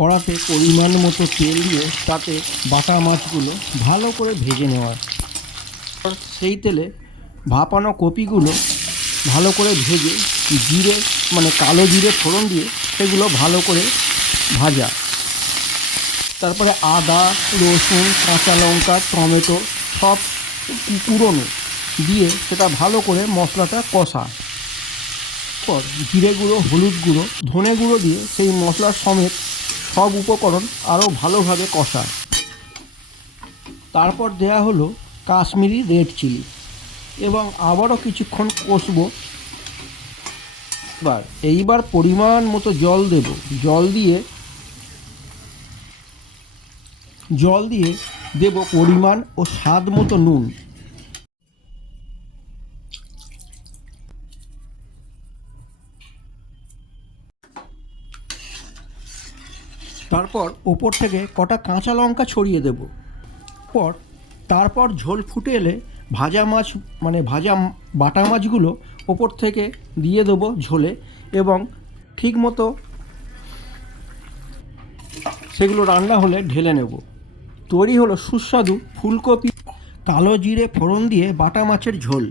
কড়াতে পরিমাণ মতো তেল দিয়ে তাতে বাটা মাছগুলো ভালো করে ভেজে নেওয়ার। সেই তেলে ভাপানো কপিগুলো ভালো করে ভেজে জিরে কালো জিরে ফোড়ন দিয়ে সেগুলো ভালো করে ভাজা। তারপরে আদা, রসুন, কাঁচা লঙ্কা, টমেটো সব কুড়োনো দিয়ে সেটা ভালো করে মশলাটা কষা। পর জিরে গুঁড়ো, হলুদ গুঁড়ো, ধনে গুঁড়ো দিয়ে সেই মশলার সমেত সব উপকরণ আরও ভালোভাবে কষা। তারপর দেয়া হলো কাশ্মীরি রেড চিলি এবং আবারও কিছুক্ষণ কষবো। এইবার পরিমাণ মতো জল দেব। জল দিয়ে দেব পরিমাণ ও স্বাদ মতো নুন। তারপর ওপর থেকে কটা কাঁচা লঙ্কা ছড়িয়ে দেব। তারপর ঝোল ফুটে এলে ভাজা বাটা মাছগুলো ওপর থেকে দিয়ে দেবো ঝোলে এবং ঠিক মতো সেগুলো রান্না হলে ঢেলে নেব। তৈরি হলো সুস্বাদু ফুলকপি কালো জিরে ফোড়ন দিয়ে বাটা মাছের ঝোল।